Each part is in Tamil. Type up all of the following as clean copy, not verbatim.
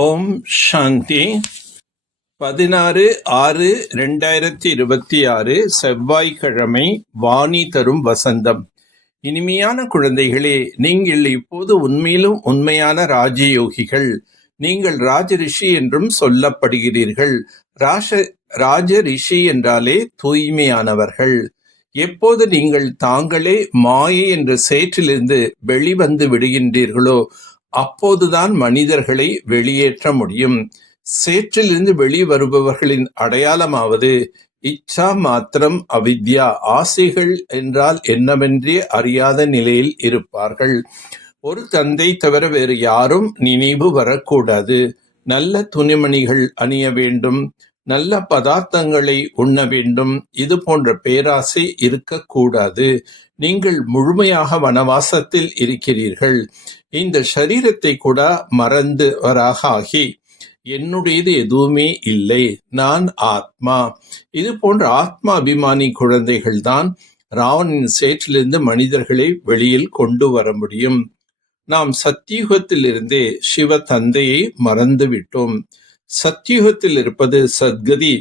ஓம் சாந்தி. 16/6/2026 செவ்வாய்க்கிழமை. வாணி தரும் வசந்தம். இனிமையான குழந்தைகளே, நீங்கள் இப்போது உண்மையிலும் உண்மையான ராஜயோகிகள். நீங்கள் ராஜரிஷி என்றும் சொல்லப்படுகிறீர்கள். ராஜ ரிஷி என்றாலே தூய்மையானவர்கள். எப்போது நீங்கள் தாங்களே மாயை என்ற சேற்றிலிருந்து வெளிவந்து விடுகின்றீர்களோ அப்போதுதான் மனிதர்களை வெளியேற்ற முடியும். சேற்றிலிருந்து வெளிவருபவர்களின் அடையாளமாவது இச்சா மாத்திரம் அவித்யா, ஆசைகள் என்றால் என்னவென்றே அறியாத நிலையில் இருப்பார்கள். ஒரு தந்தை தவிர வேறு யாரும் நினைவு வரக்கூடாது. நல்ல துணிமணிகள் அணிய வேண்டும், நல்ல பதார்த்தங்களை உண்ண வேண்டும், இது போன்ற பேராசை இருக்கக்கூடாது. நீங்கள் முழுமையாக வனவாசத்தில் இருக்கிறீர்கள். இந்த சரீரத்தை கூட மறந்தவராக ஆகி என்னுடையது எதுவுமே இல்லை, நான் ஆத்மா, இது போன்ற ஆத்மா அபிமானி குழந்தைகள் தான் ராவணின் சேற்றிலிருந்து மனிதர்களை வெளியில் கொண்டு வர முடியும். நாம் சத்தியுகத்திலிருந்தே சிவ தந்தையை மறந்து விட்டோம். சத்தியுகத்தில் இருப்பது சத்கதி.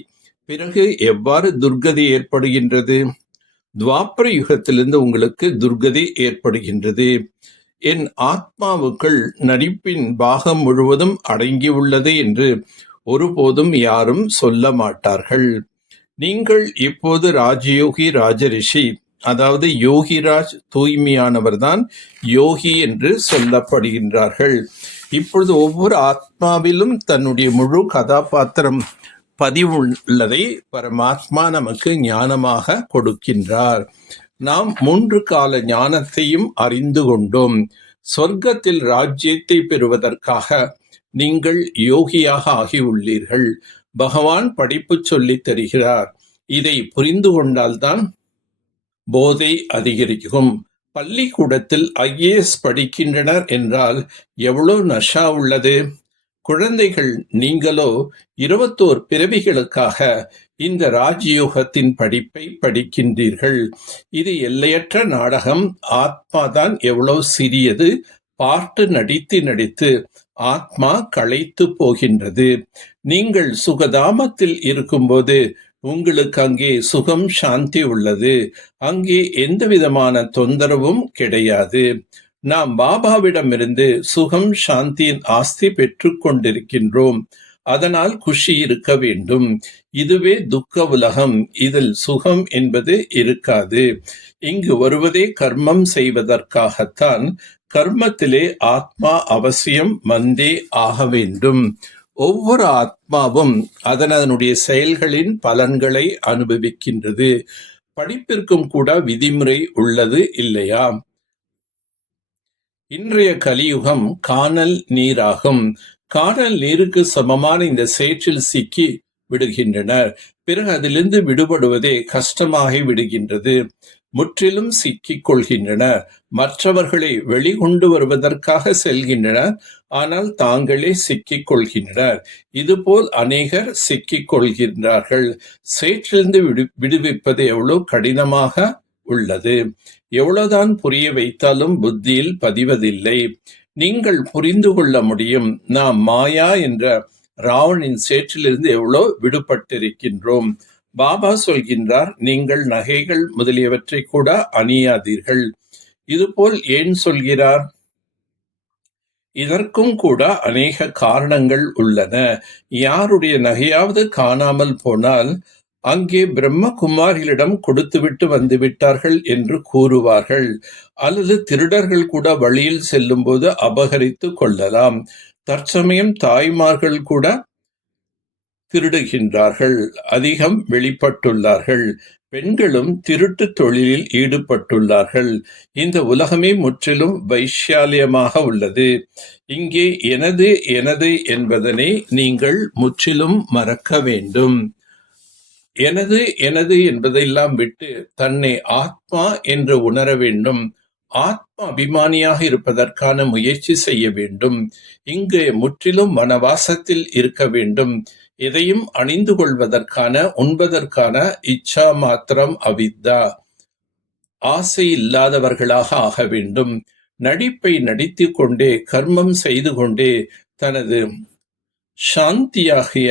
பிறகு எவ்வாறு துர்கதி ஏற்படுகின்றது? துவாபர யுகத்திலிருந்து உங்களுக்கு துர்கதி ஏற்படுகின்றது. என் ஆத்மாவுக்குள் நடிப்பின் பாகம் முழுவதும் அடங்கியுள்ளது என்று ஒருபோதும் யாரும் சொல்ல மாட்டார்கள். நீங்கள் இப்போது ராஜயோகி, ராஜரிஷி, அதாவது யோகிராஜ், தூய்மையானவர்தான் யோகி என்று சொல்லப்படுகின்றார்கள். இப்பொழுது ஒவ்வொரு ஆத்மாவிலும் தன்னுடைய முழு கதாபாத்திரம் பதிவுள்ளதை பரமாத்மா நமக்கு ஞானமாக கொடுக்கின்றார். நாம் 3 கால ஞானத்தையும் அறிந்து கொண்டோம். சொர்க்கத்தில் ராஜ்யத்தை பெறுவதற்காக நீங்கள் யோகியாக ஆகியுள்ளீர்கள். பகவான் படிப்பு சொல்லித் தருகிறார். இதை புரிந்து கொண்டால்தான் போதை அதிகரிக்கும். பள்ளிக்கூடத்தில் IAS படிக்கின்றனர் என்றால் எவ்வளவு நஷா உள்ளது. குழந்தைகள் நீங்களோ 21 பிறவிகளுக்காக இந்த ராஜயோகத்தின் படிப்பை படிக்கின்றீர்கள். இது எல்லையற்ற நாடகம். ஆத்மாதான் எவ்வளவு சிறியது. பார்த்து நடித்து ஆத்மா களைத்து போகின்றது. நீங்கள் சுகதாமத்தில் இருக்கும்போது உங்களுக்கு அங்கே சுகம், சாந்தி உள்ளது. அங்கே எந்த விதமான தொந்தரவும் கிடையாது. நாம் பாபாவிடமிருந்து சுகம், சாந்தியின் ஆஸ்தி பெற்றுக் கொண்டிருக்கின்றோம். அதனால் குஷி இருக்க வேண்டும். இதுவே துக்க உலகம். இதில் சுகம் என்பது இருக்காது. இங்கு வருவதே கர்மம் செய்வதற்காகத்தான். கர்மத்திலே ஆத்மா அவசியம் வந்தே ஆக வேண்டும். ஒவ்வொரு ஆத்மாவும் அதனுடைய செயல்களின் பலன்களை அனுபவிக்கின்றது. படிப்பிற்கும் கூட விதிமுறை உள்ளது இல்லையா? இன்றைய கலியுகம் காணல் நீராகும். காணல் நீருக்கு சமமான இந்த சேற்றில் சிக்கி விடுகின்றனர். பிறகு அதிலிருந்து விடுபடுவதே கஷ்டமாகி விடுகின்றது. முற்றிலும் சிக்கிக் கொள்கின்றனர். மற்றவர்களை வெளிக்கொண்டு வருவதற்காக செல்கின்றனர், ஆனால் தாங்களே சிக்கிக் கொள்கின்றனர். இதுபோல் அநேகர் சிக்கிக் கொள்கின்றார்கள். சேற்றிலிருந்து விடுவிப்பது எவ்வளவு கடினமாக உள்ளது. எவ்வளவுதான் புரிய வைத்தாலும் புத்தியில் பதிவதில்லை. நீங்கள் புரிந்து கொள்ள முடியும். நாம் மாயா என்ற ராவணின் சேற்றிலிருந்து எவ்வளோ விடுபட்டிருக்கின்றோம். பாபா சொல்கின்றார், நீங்கள் நகைகள் முதலியவற்றை கூட அணியாதீர்கள். இதுபோல் ஏன் சொல்கிறார்? இதற்கும் கூட அநேக காரணங்கள் உள்ளன. யாருடைய நகையாவது காணாமல் போனால் அங்கே பிரம்மகுமாரிகளிடம் கொடுத்துவிட்டு வந்து விட்டார்கள் என்று கூறுவார்கள். அல்லது திருடர்கள் கூட வழியில் செல்லும் போது அபகரித்து கொள்ளலாம். தற்சமயம் தாய்மார்கள் கூட திருடுகின்றார்கள், அதிகம் வெளிப்பட்டுள்ளார்கள். பெண்களும் திருட்டு தொழிலில் ஈடுபட்டுள்ளார்கள். இந்த உலகமே முற்றிலும் வைஷாலியமாக உள்ளது. இங்கே எனது எனது என்பதனை நீங்கள் முற்றிலும் மறக்க வேண்டும். எனது எனது என்பதெல்லாம் விட்டு தன்னை ஆத்மா என்று உணர வேண்டும். ஆத்மா அபிமானியாக இருப்பதற்கான முயற்சி செய்ய வேண்டும். இங்கு முற்றிலும் வனவாசத்தில் இருக்க வேண்டும். எதையும் அணிந்து கொள்வதற்கான, உண்பதற்கான இச்சா மாத்திரம் அவித்தா, ஆசை இல்லாதவர்களாக ஆக வேண்டும். நடிப்பை நடித்து கொண்டே, கர்மம் செய்து கொண்டே தனது சாந்தியாகிய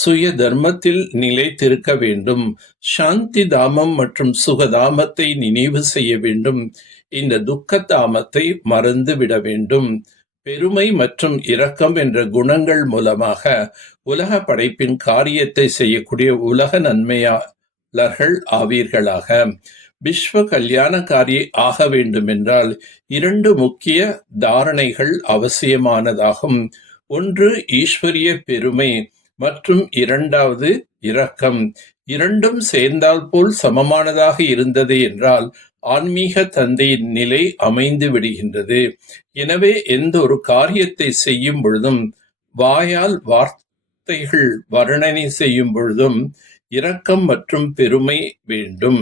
சுய தர்மத்தில் நிலைத்திருக்க வேண்டும். சாந்தி தாமம் மற்றும் சுகதாமத்தை நினைவு செய்ய வேண்டும். இந்த துக்க தாமத்தை மறந்து விட வேண்டும். பெருமை மற்றும் இரக்கம் என்ற குணங்கள் மூலமாக உலக படைப்பின் காரியத்தை செய்யக்கூடிய உலக நன்மையாளர்கள் ஆவீர்களாக. விஸ்வ கல்யாணக்காரி ஆக வேண்டுமென்றால் 2 முக்கிய தாரணைகள் அவசியமானதாகும். ஒன்று ஈஸ்வரிய பெருமை மற்றும் 2வது இரக்கம். இரண்டும் சேர்ந்தால் போல் சமமானதாக இருந்தது என்றால் ஆன்மீக தந்தையின் நிலை அமைந்து விடுகின்றது. எனவே எந்த ஒரு காரியத்தை செய்யும் பொழுதும், வாயால் வார்த்தைகள் வர்ணனை செய்யும் பொழுதும் இரக்கம் மற்றும் பெருமை வேண்டும்.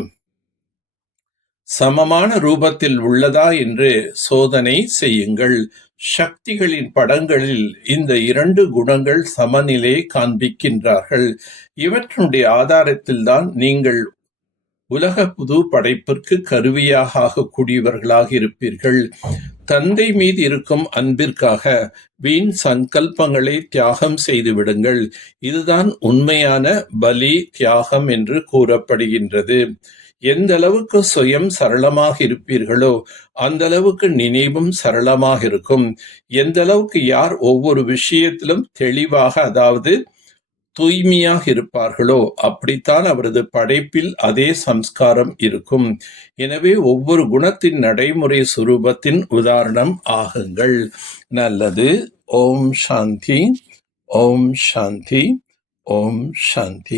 சமமான ரூபத்தில் உள்ளதா என்று சோதனை செய்யுங்கள். சக்திகளின் படங்களில் இந்த 2 குணங்கள் சமநிலை காண்பிக்கின்றார்கள். இவற்றினுடைய ஆதாரத்தில்தான் நீங்கள் உலக புது படைப்பிற்கு கருவியாக ஆகக்கூடியவர்களாக இருப்பீர்கள். தந்தை மீது இருக்கும் அன்பிற்காக வீண் சங்கல்பங்களை தியாகம் செய்து விடுங்கள். இதுதான் உண்மையான பலி தியாகம் என்று கூறப்படுகின்றது. எந்த அளவுக்கு சுயம் சரளமாக இருப்பீர்களோ அந்த அளவுக்கு நினைவும் சரளமாக இருக்கும். எந்த அளவுக்கு யார் ஒவ்வொரு விஷயத்திலும் தெளிவாக, அதாவது தூய்மையாக இருப்பார்களோ அப்படித்தான் அவரது படைப்பில் அதே சம்ஸ்காரம் இருக்கும். எனவே ஒவ்வொரு குணத்தின் நடைமுறை சுரூபத்தின் உதாரணம் ஆகுங்கள். நல்லது. ஓம் சாந்தி, ஓம் சாந்தி, ஓம் சாந்தி.